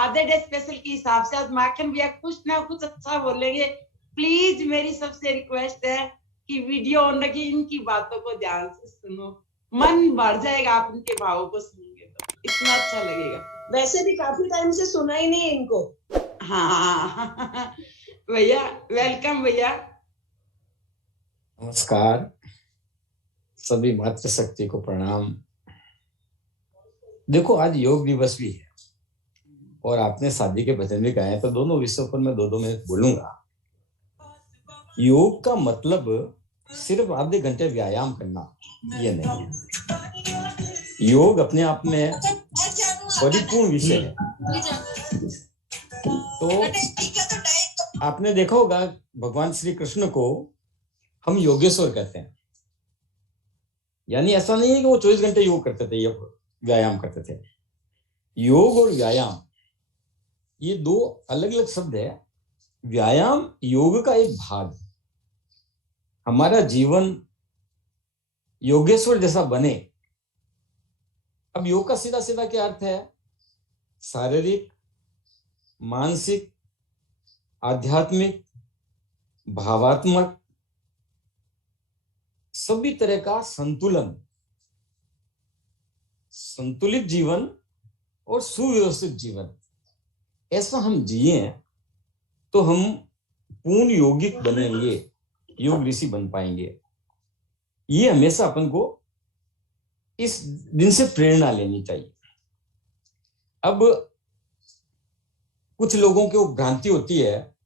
आधे day special के हिसाब से आज माखन भैया कुछ ना कुछ अच्छा बोलेंगे। प्लीज मेरी सबसे रिक्वेस्ट है कि वीडियो ऑन रखिए, इनकी बातों को ध्यान से सुनो, मन भर जाएगा आप इनके भावों को सुनेंगे तो इतना अच्छा लगेगा। वैसे भी काफी टाइम से सुना ही नहीं इनको। हाँ भैया वेलकम भैया। नमस्कार, सभी मातृशक्ति को प्रणाम। देखो आज योग दिवस भी है और आपने शादी के भजन भी गाए, तो दोनों विषयों पर मैं 2-2 मिनट बोलूंगा। योग का मतलब सिर्फ आधे घंटे व्यायाम करना ये नहीं है। योग अपने आप में परिपूर्ण विषय है। तो आपने देखा होगा भगवान श्री कृष्ण को हम योगेश्वर कहते हैं। यानी ऐसा नहीं है कि वो 24 घंटे योग करते थे या व्यायाम करते थे। योग और व्यायाम ये दो अलग अलग शब्द है। व्यायाम योग का एक भाग है। हमारा जीवन योगेश्वर जैसा बने। अब योग का सीधा सीधा क्या अर्थ है? शारीरिक, मानसिक, आध्यात्मिक, भावात्मक सभी तरह का संतुलन, संतुलित जीवन और सुव्यवस्थित जीवन ऐसा हम जिए तो हम पूर्ण योगिक बनेंगे, योग ऋषि बन पाएंगे। ये हमेशा अपन को इस दिन से प्रेरणा लेनी चाहिए। अब कुछ लोगों को भ्रांति होती है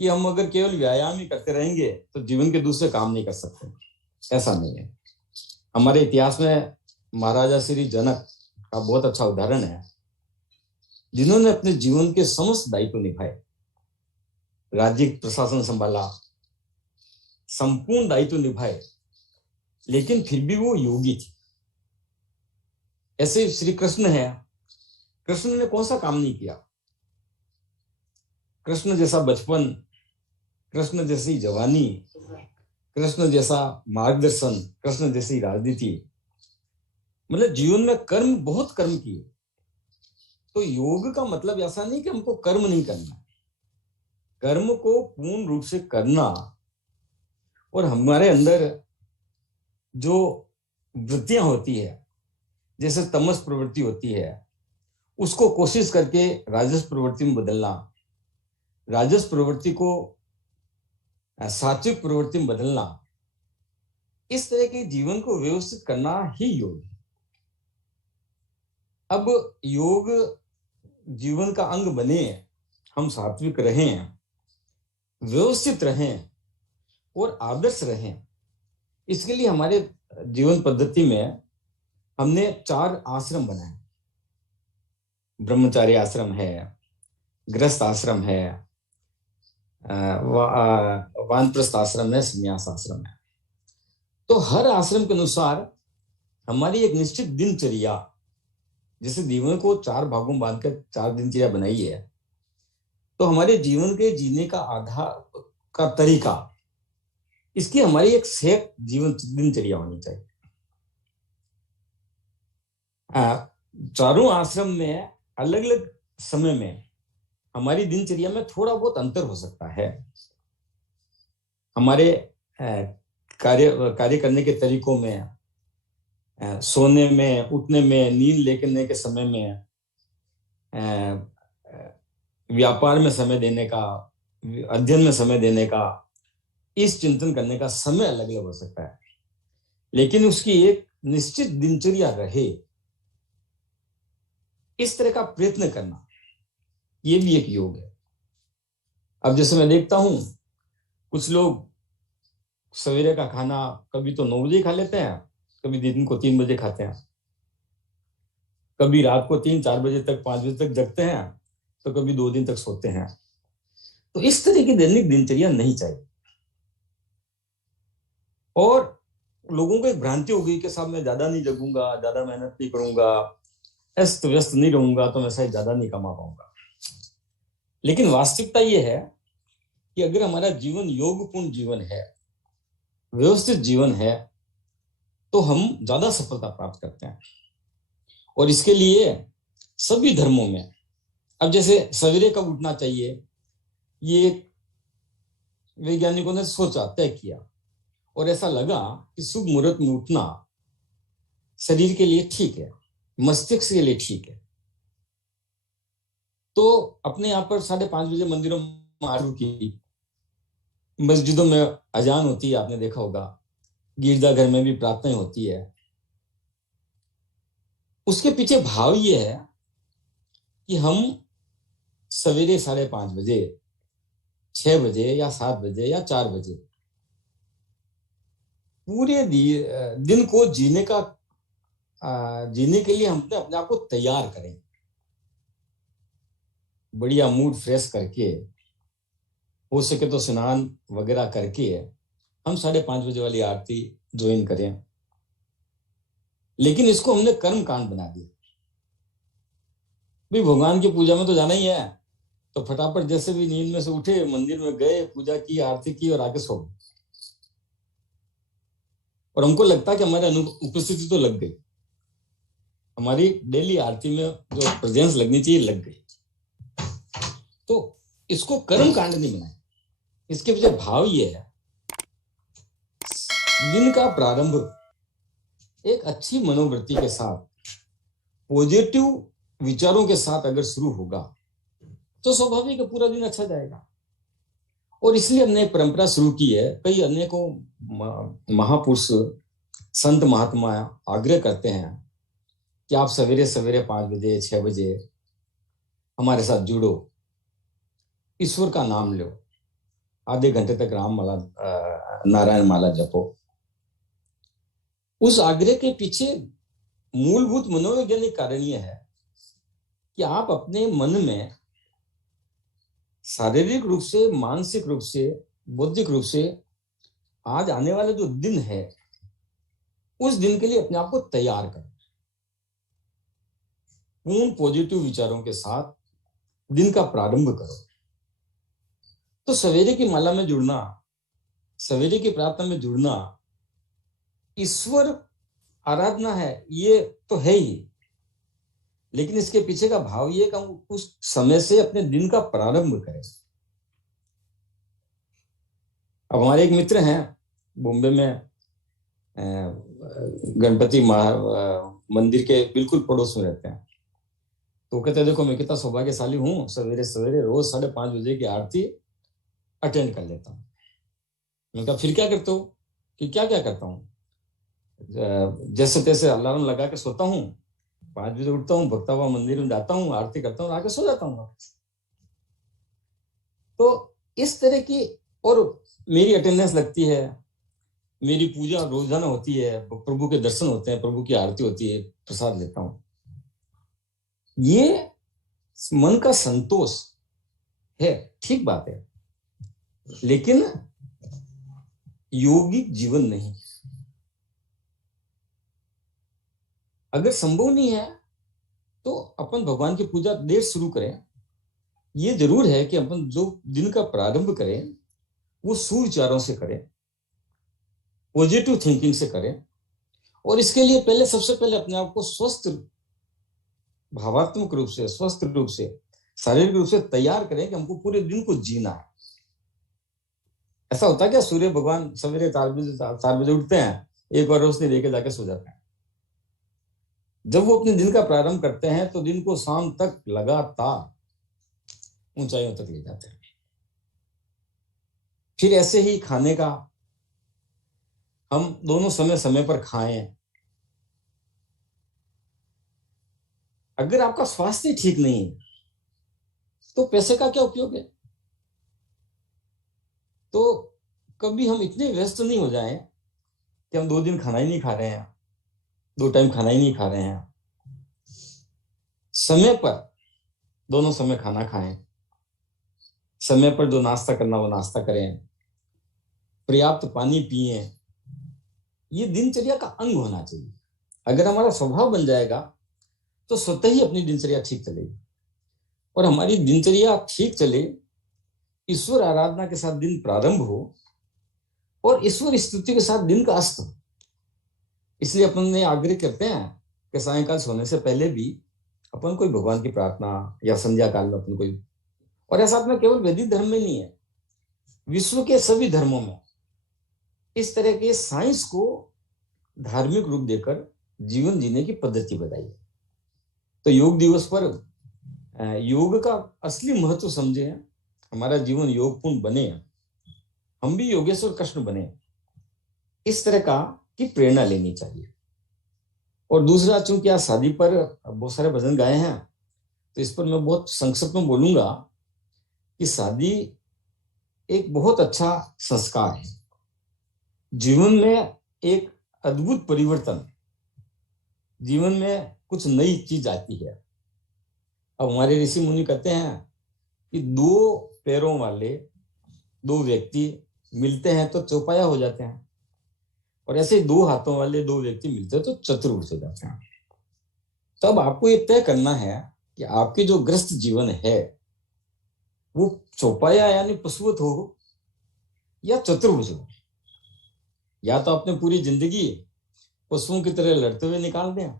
कि हम अगर केवल व्यायाम ही करते रहेंगे तो जीवन के दूसरे काम नहीं कर सकते। ऐसा नहीं है। हमारे इतिहास में महाराजा श्री जनक का बहुत अच्छा उदाहरण है, जिन्होंने अपने जीवन के समस्त दायित्व निभाए, राज्य प्रशासन संभाला, संपूर्ण दायित्व निभाए, लेकिन फिर भी वो योगी थे। ऐसे श्री कृष्ण है। कृष्ण ने कौन सा काम नहीं किया? कृष्ण जैसा बचपन, कृष्ण जैसी जवानी, कृष्ण जैसा मार्गदर्शन, कृष्ण जैसी राजनीति, मतलब जीवन में कर्म, बहुत कर्म किए। तो योग का मतलब ऐसा नहीं कि हमको कर्म नहीं करना, कर्म को पूर्ण रूप से करना और हमारे अंदर जो वृत्तियां होती है, जैसे तमस प्रवृत्ति होती है, उसको कोशिश करके राजस प्रवृत्ति में बदलना, राजस प्रवृत्ति को सात्विक प्रवृत्ति में बदलना, इस तरह के जीवन को व्यवस्थित करना ही योग है। अब योग जीवन का अंग बने, हम सात्विक रहें, व्यवस्थित रहें और आदर्श रहें। इसके लिए हमारे जीवन पद्धति में हमने 4 आश्रम बनाए। ब्रह्मचारी आश्रम है, गृहस्थ आश्रम है, वानप्रस्थ आश्रम है, संन्यास आश्रम है। तो हर आश्रम के अनुसार हमारी एक निश्चित दिनचर्या, जैसे जीवन को 4 भागों में बांधकर 4 दिनचर्या बनाई है, तो हमारे जीवन के जीने का आधार का तरीका, इसकी हमारी एक सेट जीवन दिनचर्या होनी चाहिए। चारों आश्रम में अलग अलग समय में हमारी दिनचर्या में थोड़ा बहुत अंतर हो सकता है। हमारे कार्य करने के तरीकों में, सोने में, उठने में, नींद लेने के समय में, व्यापार में समय देने का, अध्ययन में समय देने का, इस चिंतन करने का समय अलग अलग हो सकता है, लेकिन उसकी एक निश्चित दिनचर्या रहे, इस तरह का प्रयत्न करना, ये भी एक योग है। अब जैसे मैं देखता हूं कुछ लोग सवेरे का खाना कभी तो 9 बजे खा लेते हैं, कभी दिन को 3 बजे खाते हैं, कभी रात को 3-4 बजे तक, 5 बजे तक जगते हैं, तो कभी 2 दिन तक सोते हैं। तो इस तरह की दैनिक दिनचर्या नहीं चाहिए। और लोगों को एक भ्रांति हो गई कि साहब मैं ज्यादा नहीं जगूंगा, ज्यादा मेहनत नहीं करूंगा, अस्त व्यस्त नहीं रहूंगा तो मैं शायद ज्यादा नहीं कमा पाऊंगा। लेकिन वास्तविकता यह है कि अगर हमारा जीवन योगपूर्ण जीवन है, व्यवस्थित जीवन है, तो हम ज्यादा सफलता प्राप्त करते हैं। और इसके लिए सभी धर्मों में अब जैसे सवेरे कब उठना चाहिए, ये वैज्ञानिकों ने सोचा, तय किया, और ऐसा लगा कि शुभ मुहूर्त में उठना शरीर के लिए ठीक है, मस्तिष्क के लिए ठीक है। तो अपने यहाँ पर 5:30 बजे मंदिरों में आरती की, मस्जिदों में अजान होती है, आपने देखा होगा, गिरजाघर में भी प्रार्थनाएं होती है। उसके पीछे भाव ये है कि हम सवेरे 5:30 बजे, 6 बजे या 7 बजे या 4 बजे पूरे दिन को जीने के लिए हम अपने आप को तैयार करें, बढ़िया मूड फ्रेश करके, हो सके तो स्नान वगैरह करके हम 5:30 बजे वाली आरती ज्वाइन करें। लेकिन इसको हमने कर्म कांड बना दिया। भाई भगवान की पूजा में तो जाना ही है, तो फटाफट जैसे भी नींद में से उठे, मंदिर में गए, पूजा की, आरती की और आके सो गए। और हमको लगता है कि हमारे उपस्थिति तो लग गई, हमारी डेली आरती में जो प्रेजेंस लगनी चाहिए लग गई। तो इसको कर्म कांड नहीं बनाए, इसके पीछे भाव ये है, दिन का प्रारंभ एक अच्छी मनोवृत्ति के साथ, पॉजिटिव विचारों के साथ अगर शुरू होगा तो स्वाभाविक पूरा दिन अच्छा जाएगा। और इसलिए हमने एक परंपरा शुरू की है। कई अनेकों महापुरुष, संत महात्मा आग्रह करते हैं कि आप सवेरे सवेरे 5 बजे 6 बजे हमारे साथ जुड़ो, ईश्वर का नाम लो, आधे घंटे तक राम माला, नारायण माला जपो। उस आग्रह के पीछे मूलभूत मनोवैज्ञानिक कारण यह है कि आप अपने मन में शारीरिक रूप से, मानसिक रूप से, बौद्धिक रूप से आज आने वाला जो दिन है, उस दिन के लिए अपने आप को तैयार करें। पूर्ण पॉजिटिव विचारों के साथ दिन का प्रारंभ करो। तो सवेरे की माला में जुड़ना, सवेरे की प्रार्थना में जुड़ना ईश्वर आराधना है, ये तो है ही, लेकिन इसके पीछे का भाव ये कि हम उस समय से अपने दिन का प्रारंभ करें। अब हमारे एक मित्र हैं बॉम्बे में, गणपति मंदिर के बिल्कुल पड़ोस में रहते हैं। तो कहते हैं देखो मैं कितना सौभाग्यशाली हूँ, सवेरे सवेरे रोज 5:30 बजे की आरती अटेंड कर लेता हूँ। मैंने कहा फिर क्या करते हो? कि क्या क्या करता हूँ, जैसे तैसे अलार्म लगा के सोता हूँ, 5 बजे उठता हूँ, भक्ता हुआ मंदिर में जाता हूँ, आरती करता हूँ, आके सो जाता हूँ। तो इस तरह की, और मेरी अटेंडेंस लगती है, मेरी पूजा रोजाना होती है, प्रभु के दर्शन होते हैं, प्रभु की आरती होती है, प्रसाद लेता हूँ। ये मन का संतोष है, ठीक बात है, लेकिन योगिक जीवन नहीं। अगर संभव नहीं है तो अपन भगवान की पूजा देर शुरू करें। ये जरूर है कि अपन जो दिन का प्रारंभ करें वो सुविचारों से करें, पॉजिटिव थिंकिंग से करें। और इसके लिए पहले, सबसे पहले अपने आप को स्वस्थ, भावात्मक रूप से, स्वस्थ रूप से, शारीरिक रूप से तैयार करें कि हमको पूरे दिन को जीना है। ऐसा होता है क्या, सूर्य भगवान सवेरे 4 बजे उठते हैं, एक बार रोशनी देके जाके सो जाते हैं। जब वो अपने दिन का प्रारंभ करते हैं तो दिन को शाम तक लगातार ऊंचाइयों तक ले जाते हैं। फिर ऐसे ही खाने का, हम दोनों समय समय पर खाएं। अगर आपका स्वास्थ्य ठीक नहीं है तो पैसे का क्या उपयोग है? तो कभी हम इतने व्यस्त नहीं हो जाएं कि हम 2 दिन खाना ही नहीं खा रहे हैं, 2 टाइम खाना ही नहीं खा रहे हैं। समय पर दोनों समय खाना खाएं, समय पर जो नाश्ता करना वो नाश्ता करें, पर्याप्त पानी पिए। ये दिनचर्या का अंग होना चाहिए। अगर हमारा स्वभाव बन जाएगा तो स्वतः ही अपनी दिनचर्या ठीक चलेगी। और हमारी दिनचर्या ठीक चले, ईश्वर आराधना के साथ दिन प्रारंभ हो और ईश्वर स्तुति के साथ दिन का अस्त हो। इसलिए अपन ने आग्रह करते हैं कि सायंकाल सोने से पहले भी अपन कोई भगवान की प्रार्थना या संध्या काल में अपन कोई, और ऐसा में केवल वैदिक धर्म में नहीं है, विश्व के सभी धर्मों में इस तरह के साइंस को धार्मिक रूप देकर जीवन जीने की पद्धति बताई है। तो योग दिवस पर योग का असली महत्व समझे, हमारा जीवन योगपूर्ण बने, हम भी योगेश्वर कृष्ण बने, इस तरह का की प्रेरणा लेनी चाहिए। और दूसरा, चूंकि आज शादी पर बहुत सारे भजन गाए हैं, तो इस पर मैं बहुत संक्षिप्त में बोलूंगा कि शादी एक बहुत अच्छा संस्कार है, जीवन में एक अद्भुत परिवर्तन, जीवन में कुछ नई चीज आती है। अब हमारे ऋषि मुनि कहते हैं कि दो पैरों वाले दो व्यक्ति मिलते हैं तो चौपाया हो जाते हैं, और ऐसे दो हाथों वाले दो व्यक्ति मिलते हैं तो चतुर्भुज हो जाते हैं। तब आपको ये तय करना है कि आपके जो ग्रस्त जीवन है वो चौपाया यानी पशुवत हो या चतुर्भुज हो। या तो आपने पूरी जिंदगी पशुओं की तरह लड़ते हुए निकाल दें,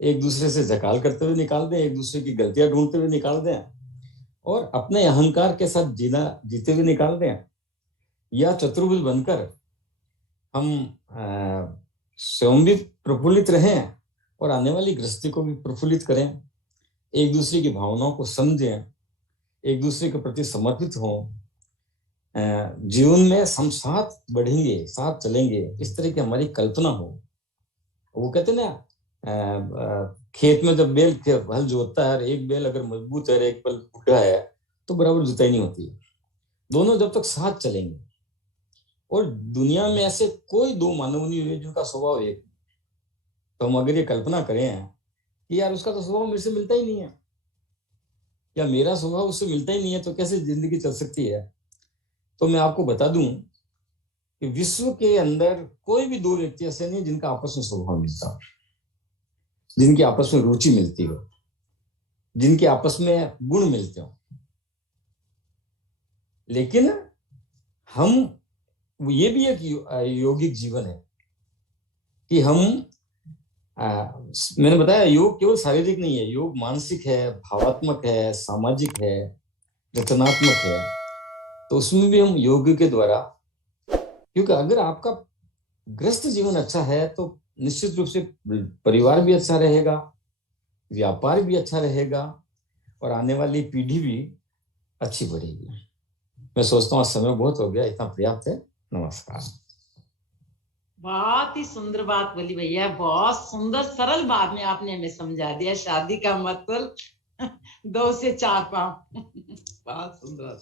एक दूसरे से झकाल करते हुए निकाल दें, एक दूसरे की गलतियां ढूंढते हुए निकाल दें, और अपने अहंकार के साथ जीते हुए निकाल दें, या चतुर्भुज बनकर हम स्वयं भी प्रफुल्लित रहें और आने वाली गृहस्थी को भी प्रफुल्लित करें, एक दूसरे की भावनाओं को समझें, एक दूसरे के प्रति समर्पित हों, जीवन में हम साथ बढ़ेंगे, साथ चलेंगे, इस तरह की हमारी कल्पना हो। वो कहते ना, खेत में जब बैल हल जोतता है, एक बैल अगर मजबूत है और एक बैल बूढ़ा है तो बराबर जुताई नहीं होती है। दोनों जब तक साथ चलेंगे, और दुनिया में ऐसे कोई दो मानव नहीं हुए जिनका स्वभाव एक, तो हम अगर ये कल्पना करें कि यार उसका तो स्वभाव मेरे से मिलता ही नहीं है, या मेरा स्वभाव उससे मिलता ही नहीं है, तो कैसे जिंदगी चल सकती है। तो मैं आपको बता दूं कि विश्व के अंदर कोई भी दो व्यक्ति ऐसे नहीं जिनका आपस में स्वभाव मिलता हो, जिनकी आपस में रुचि मिलती हो, जिनके आपस में गुण मिलते हो। लेकिन हम, ये भी एक यौगिक जीवन है कि हम मैंने बताया योग केवल शारीरिक नहीं है, योग मानसिक है, भावात्मक है, सामाजिक है, रचनात्मक है। तो उसमें भी हम योग के द्वारा, क्योंकि अगर आपका ग्रस्त जीवन अच्छा है तो निश्चित रूप से परिवार भी अच्छा रहेगा, व्यापार भी अच्छा रहेगा, और आने वाली पीढ़ी भी अच्छी बढ़ेगी। मैं सोचता हूँ समय बहुत हो गया, इतना पर्याप्त है। नमस्कार। बहुत ही सुंदर बात बोली भैया, बहुत सुंदर सरल बात में आपने हमें समझा दिया शादी का मतलब 2 से 4 पाँव। बहुत सुंदर।